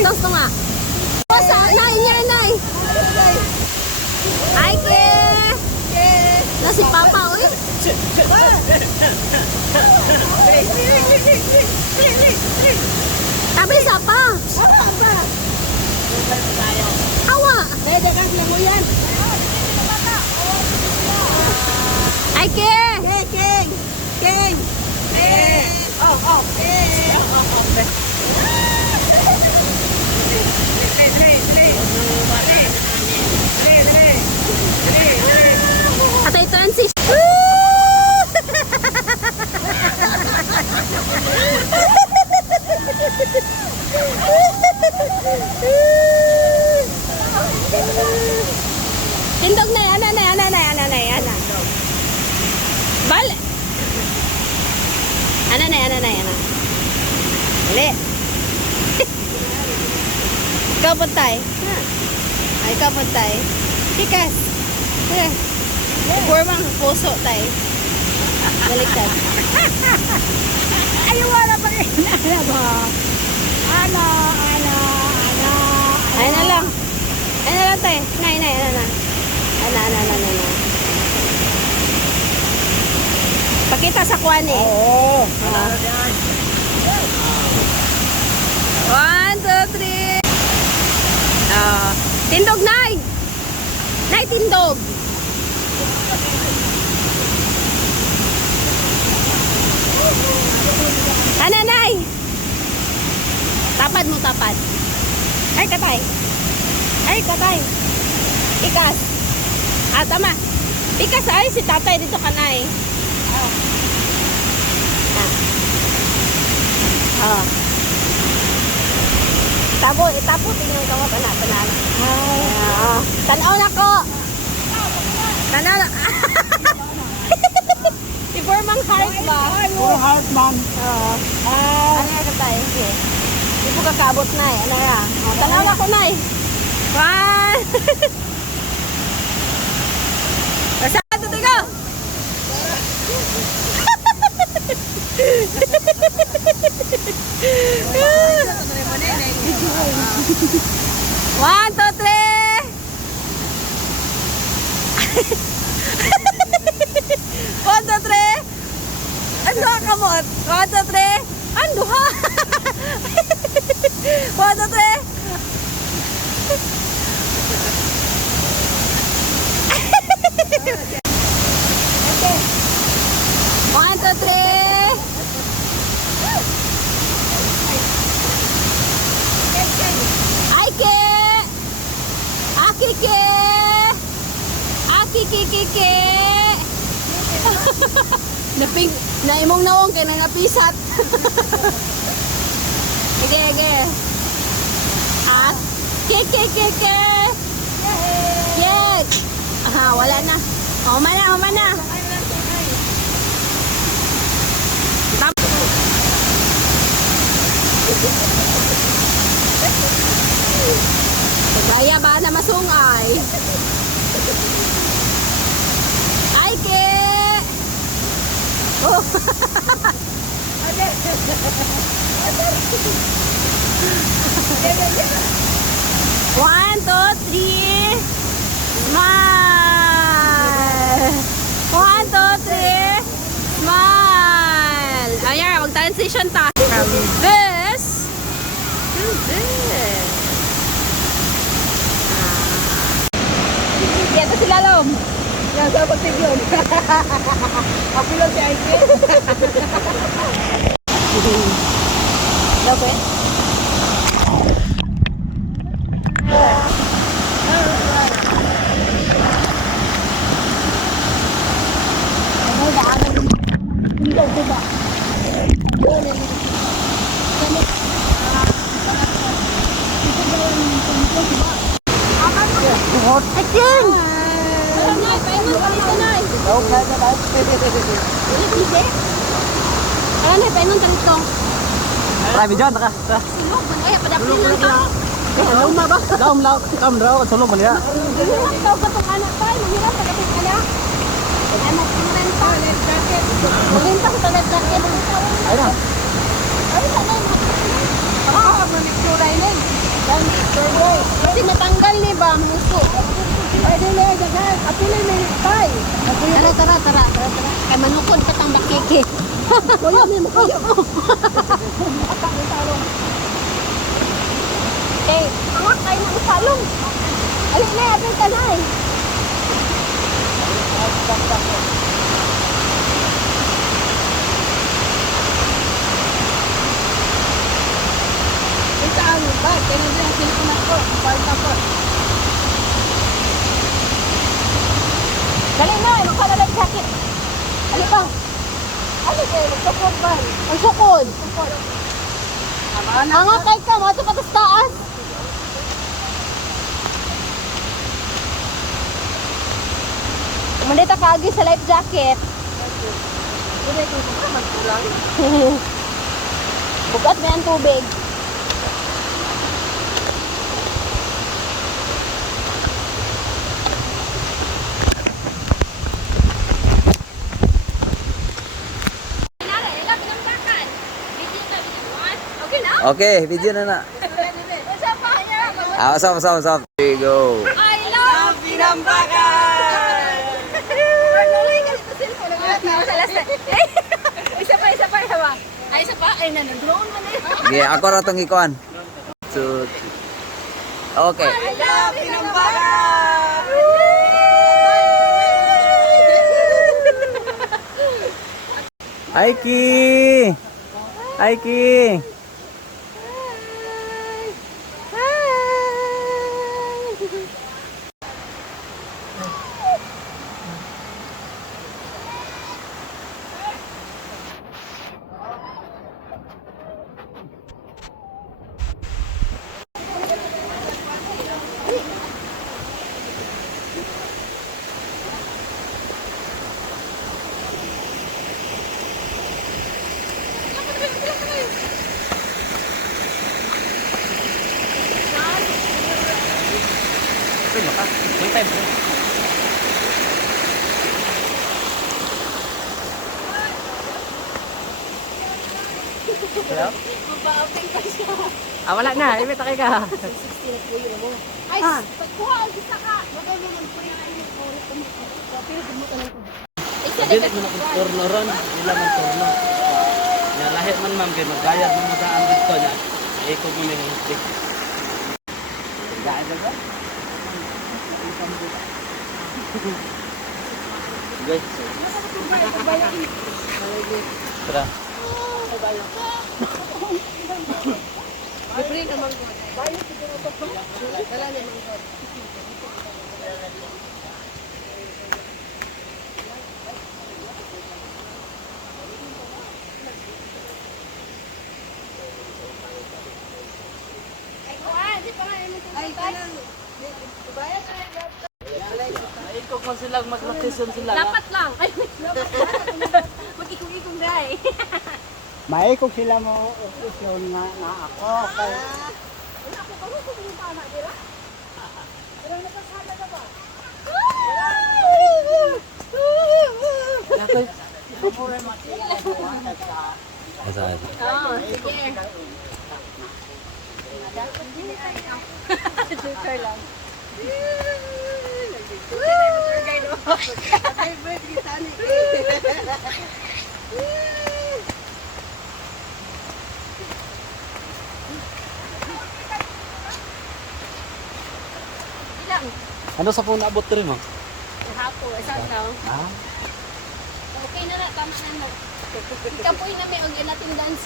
Butos to nga. Basta, nay, niya, nay. Ay, ke. Na si Papa, uy. Tapi siapa? Awa. Ay, ke. Atay Francis. Tindog na, ana. Bal. Ana. Dali. Ikaw puntay. Ay, ikaw puntay. Kikas. Purmang puso tay. Baliktad. Ay, wala pa rin. Ano. Ay na lang tay. Nay. Ana. Pakita sa kwan eh. Oo. 1, 2, 3. Tindog, nay. Nay, tindog. Ana, nay. Tapad mo. Ay, katay. Ikas. Tama. Ikas, ay, si tatay dito ka, nay. Tapo, tingnan ka mo, panalo. Tanaw na ko. Si Formang Heart ba? Puro heart, ma'am. Ano nga ka tayo? Hindi po kakabot na eh. Ano nga? Tanaw na ko na eh. 1. Basta, tutoy ko! One, two, three. 1, 2, 3. Ano ka mo? 1, 2, 3. Ano ha? 1, 2, 3. One, two, three. Ay, ke. Aki, ke. Aki. Naping, naimong nawong kay nangapisat. Ige. At, ke. Yes. Aha, wala na. Umana. Gaya ba na masungay? Ay, ke! Oh! 1, 2, 3. Smile! 1, 2, 3. Smile! Ayan, mag-transition ta. From this to this. Ito si Lalom. Yan, sa pagtigyon. Ako lang si Aike. Dapat? Aking! Painon talito. Marami dyan, taka. Silog, ay, padapin lang ka. Laom na ba? Laom, sulong mo niya. Mahirap daw ka itong anak tayo. Mahirap ka itong anak. Ay, mag-renta. Mag-renta ko talat jacket. Ayun na. Ay, sana yung Ah, maniktura yun. Kasi matanggal ni ba, muso. Pwede na yan, daghan. Apilin may tay. Tara. Kay manukod pa tang bakiki. Kuya, may makayo. Okay, angak kayo ng salong. Alin na, apil ka na eh. Ito ang bag. Kaya nandiyan ang cellphone ako. Palta po. Dali na, magpalalag jacket. Alin ba? Ano kayo? Magsukod ba? Ang sukod. Anak. Angak kayo ka, mga patas taas. Mandita ka agi sa life jacket. Hindi ko ito magkulang. Bugat na yung tubig. Okay, video na na. Usap. There you go. I love Pinambakan! Isa pa. Ay, isa pa. Ay, nanodroon man eh. Okay, ako ra tong ikuan. So, okay. I love Pinambakan! Aiki. Hello? Mapaaping pa siya. Wala na. Imita kay ka. Ay, pagkuha, isa ka. Bagay mo ng puyo. Pero gumutan lang ko. Isa Dili man ako turno ron, wala man turno. Ya lahit man ma'am kay magbayad mo magaan dito niya. Iko mo ni stick. Daan ba? Guys. Tara. Libre naman ko. Bayad siguro ito pa. Wala naman ko. Ay, kanang. Bayad na lang. Iko kon sila mag-location sila. Dapat lang. Ay, mag-ikong-ikong dahil. Maikog sila mo isyon nga ako. Kaya Wala ko kamo kung pumunta na dira. Pero nakasala ka ba? Asa. Oo, sige. Joker lang. Ay, bird kita ni. Ilang? Ano sa phone abot rin mo? Hapo, isang daw. Okay na na, tama na na. Ikapoy na may og attendance.